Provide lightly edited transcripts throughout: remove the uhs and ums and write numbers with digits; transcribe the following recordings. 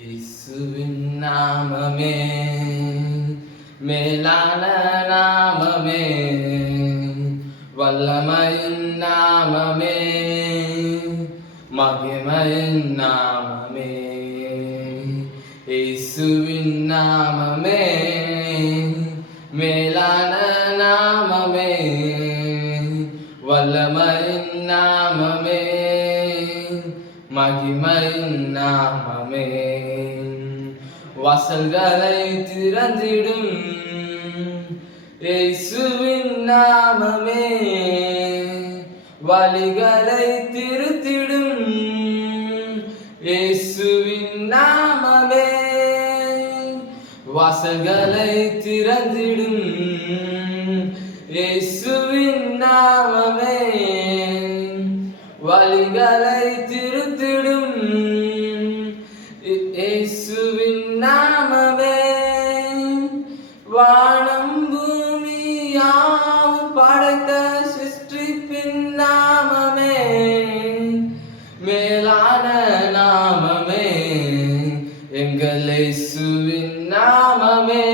இயேசுவின் நாமமே மேலான நாமமே, வல்லமையின் நாமமே, மகிமையின் நாமமே. இயேசுவின் நாமமே மேலான நாமமே, வல்லமையின் நாமமே, மகிமையின் நாமமே. வாசல்களை திறந்திடும் இயேசுவின் நாமமே, வழிகளை திருத்திடும் இயேசுவின் நாமமே. வாசல்களை திறந்திடும் இயேசுவின் நாமமே, வழிகளை திருத்திடும் இயேசுவின் நாமமே. வானம் பூமி யாவும் படைத்த சிருஷ்டிப்பின் நாமமே, மேலான நாமமே, எங்கள் இயேசுவின் நாமமே.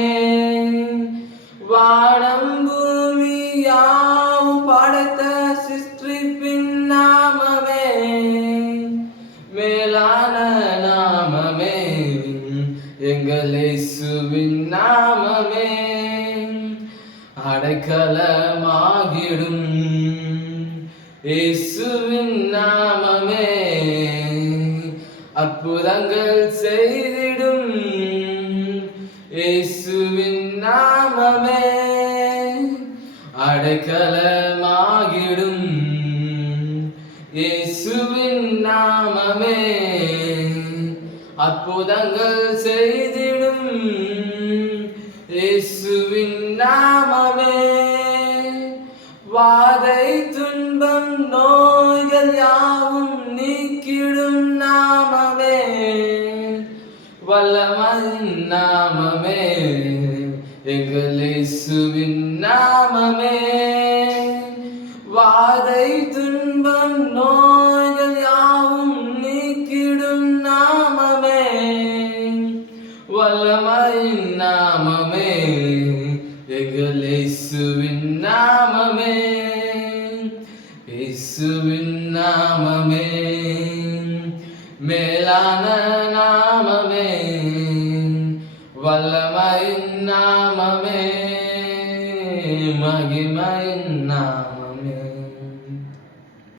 வானம் பூமி யாவும் படைத்த சிருஷ்டிப்பின் நாமமே, மேலான நாமமே, எங்கள் இயேசுவின் நாமமே. அடைக்கலமாகிடும் இயேசுவின் நாமமே, அற்புதங்கள் செய்திடும் இயேசுவின் நாமமே. அடைக்கலமாகிடும் இயேசுவின் நாமமே, அற்புதங்கள் செய்திடும் இயேசுவின் நாமமே. வாதை துன்பம் நோய்கள் யாவும் நீக்கிடும் நாமமே, வல்லமையின் நாமமே, எங்கள் இயேசுவின் நாமமே. வாதை துன்பம் நோய்கள் யாவும் நீக்கிடும் நாமமே, வல்லமையின் நாமமே, எங்கள் இயேசுவின் நாமமே. இயேசுவின் நாமமே மேலான நாமமே, வல்லமையின் நாமமே, மகிமையின் நாமமே.